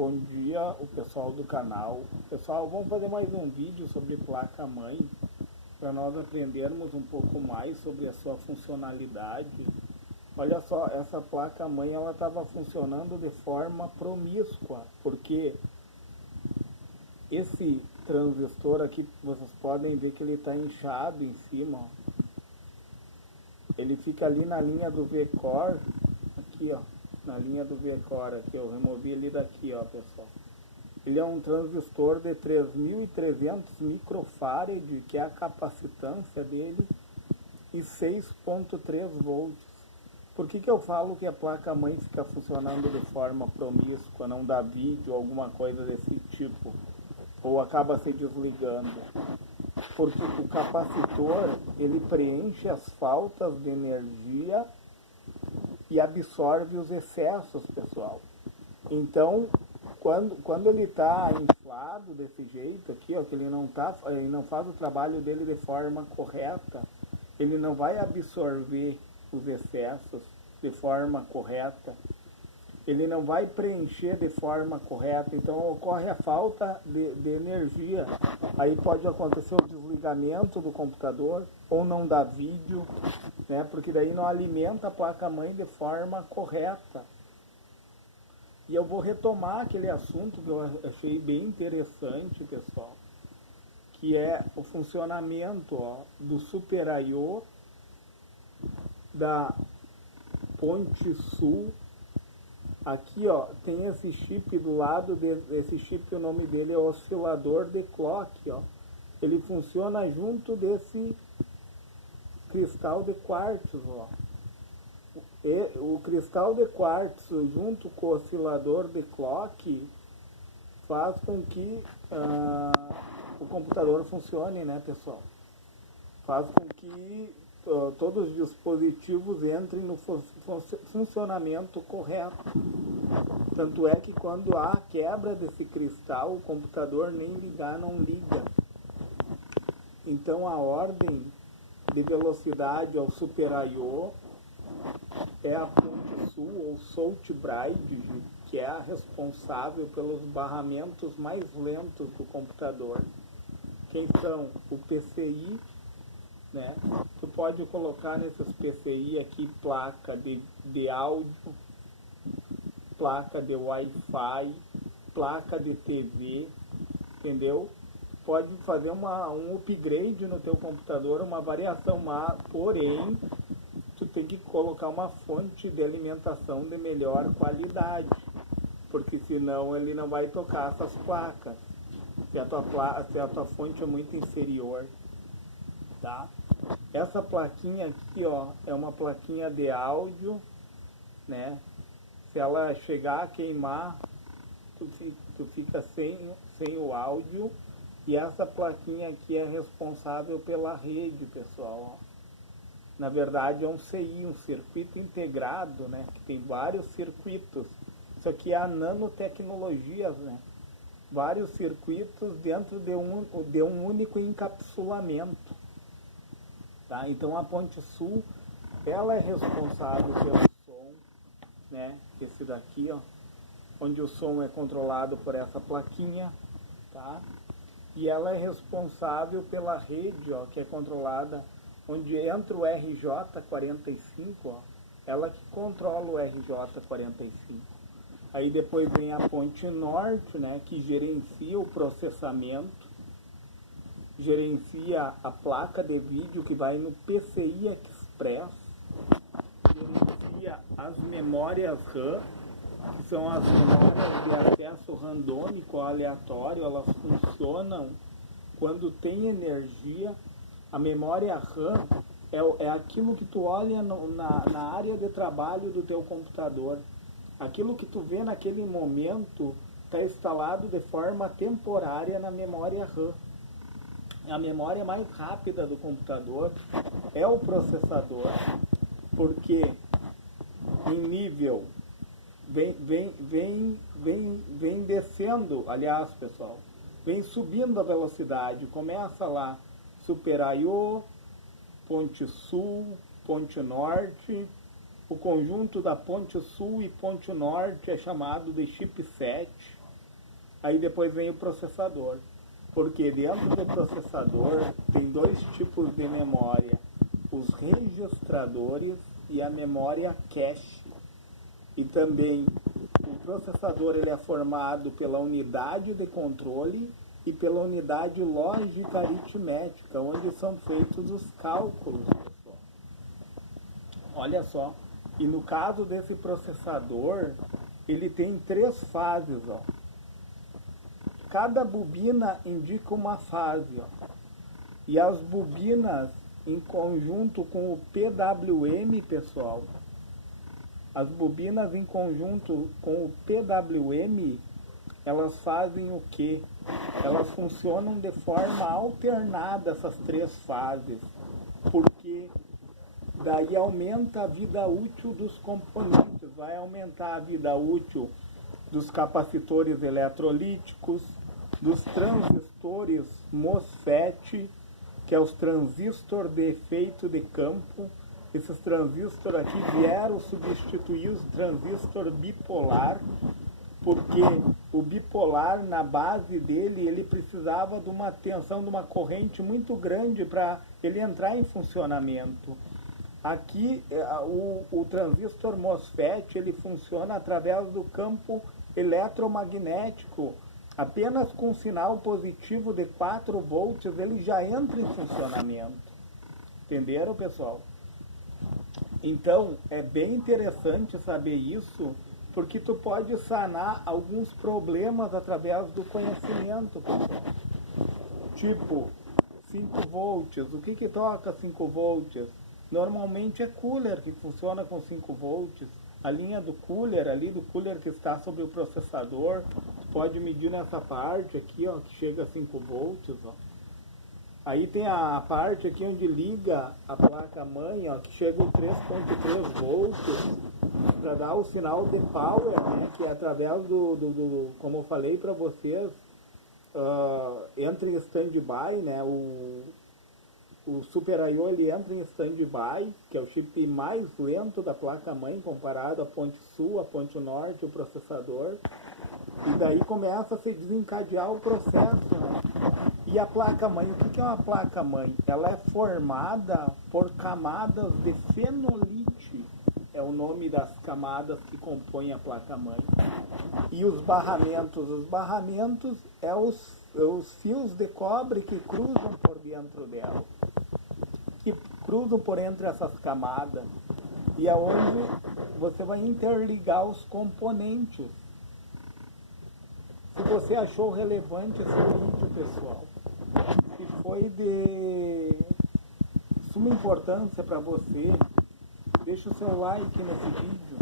bom dia o pessoal do canal. Pessoal, vamos fazer mais um vídeo sobre placa-mãe para nós aprendermos um pouco mais sobre a sua funcionalidade. Olha só, essa placa-mãe ela estava funcionando de forma promíscua, porque esse transistor aqui, vocês podem ver que ele está inchado em cima, ó. Ele fica ali na linha do V-Core, aqui ó, na linha do V-Core aqui, eu removi ele daqui ó, pessoal. Ele é um transistor de 3.300 microfarad, que é a capacitância dele, e 6.3 volts. Por que eu falo que a placa-mãe fica funcionando de forma promíscua, não dá vídeo, alguma coisa desse tipo, ou acaba se desligando? Porque o capacitor, ele preenche as faltas de energia e absorve os excessos, pessoal. Então, quando ele está inflado desse jeito aqui, ó, que ele não faz o trabalho dele de forma correta, ele não vai absorver os excessos de forma correta, ele não vai preencher de forma correta, então ocorre a falta de energia. Aí pode acontecer o desligamento do computador, ou não dá vídeo, né? Porque daí não alimenta a placa-mãe de forma correta. E eu vou retomar aquele assunto que eu achei bem interessante, pessoal, que é o funcionamento, ó, do Super I/O, da Ponte Sul. Aqui ó, tem esse chip do lado, esse chip, o nome dele é oscilador de clock, ó. Ele funciona junto desse cristal de quartzo, ó. E o cristal de quartzo junto com o oscilador de clock faz com que o computador funcione, né, pessoal? Faz com que todos os dispositivos entrem no funcionamento correto. Tanto é que quando há quebra desse cristal, o computador nem ligar não liga. Então a ordem de velocidade ao Super I/O é a Ponte Sul ou Salt Bride, que é a responsável pelos barramentos mais lentos do computador. Quem são? O PCI, né? Tu pode colocar nesses PCI aqui placa de áudio, placa de Wi-Fi, placa de TV, entendeu? Pode fazer um upgrade no teu computador, uma variação, porém tu tem que colocar uma fonte de alimentação de melhor qualidade, porque senão ele não vai tocar essas placas, se a tua fonte é muito inferior, tá? Essa plaquinha aqui, ó, é uma plaquinha de áudio, né? Se ela chegar a queimar, tu fica sem o áudio. E essa plaquinha aqui é responsável pela rede, pessoal, ó. Na verdade é um CI, um circuito integrado, né? Que tem vários circuitos. Isso aqui é a nanotecnologia, né? Vários circuitos dentro de um único encapsulamento. Tá? Então a Ponte Sul, ela é responsável pelo som, né? Esse daqui, ó, onde o som é controlado por essa plaquinha, tá? E ela é responsável pela rede, ó, que é controlada, onde entra o RJ45, ó, ela que controla o RJ45. Aí depois vem a Ponte Norte, né, que gerencia o processamento, gerencia a placa de vídeo que vai no PCI Express, gerencia as memórias RAM, que são as memórias de acesso randômico ou aleatório. Elas funcionam quando tem energia. A memória RAM é aquilo que tu olha na área de trabalho do teu computador. Aquilo que tu vê naquele momento está instalado de forma temporária na memória RAM. A memória mais rápida do computador é o processador, porque em nível vem descendo, aliás, pessoal, vem subindo a velocidade. Começa lá Super I/O, Ponte Sul, Ponte Norte. O conjunto da Ponte Sul e Ponte Norte é chamado de chipset. Aí depois vem o processador. Porque dentro do processador tem dois tipos de memória. Os registradores e a memória cache. E também o processador ele é formado pela unidade de controle e pela unidade lógica aritmética, onde são feitos os cálculos, pessoal. Olha só. E no caso desse processador, ele tem 3 fases, ó. Cada bobina indica uma fase, ó. E as bobinas em conjunto com o PWM, pessoal, as bobinas em conjunto com o PWM, elas fazem o quê? Elas funcionam de forma alternada, essas 3 fases, porque daí aumenta a vida útil dos componentes, vai aumentar a vida útil dos capacitores eletrolíticos, dos transistores MOSFET, que é os transistores de efeito de campo. Esses transistores aqui vieram substituir os transistores bipolar, porque o bipolar, na base dele, ele precisava de uma tensão, de uma corrente muito grande para ele entrar em funcionamento. Aqui, o transistor MOSFET, ele funciona através do campo eletromagnético. Apenas com um sinal positivo de 4 volts, ele já entra em funcionamento. Entenderam, pessoal? Então, é bem interessante saber isso, porque tu pode sanar alguns problemas através do conhecimento, pessoal. Tipo, 5 volts. O que toca 5 volts? Normalmente é cooler que funciona com 5 volts. A linha do cooler, ali do cooler que está sobre o processador, tu pode medir nessa parte aqui, ó, que chega a 5 volts, ó. Aí tem a parte aqui onde liga a placa-mãe, ó, que chega em 3.3 volts, para dar o sinal de power, né, que é através como eu falei para vocês, entra em stand-by, né, o Super I/O ele entra em stand-by, que é o chip mais lento da placa-mãe comparado à ponte sul, à ponte norte, o processador. E daí começa a se desencadear o processo, né? E a placa-mãe, o que é uma placa-mãe? Ela é formada por camadas de fenolite, é o nome das camadas que compõem a placa-mãe. E os barramentos é os fios de cobre que cruzam por dentro dela, que cruzam por entre essas camadas, e é onde você vai interligar os componentes. Se você achou relevante esse vídeo, pessoal, se foi de suma importância para você, deixa o seu like nesse vídeo.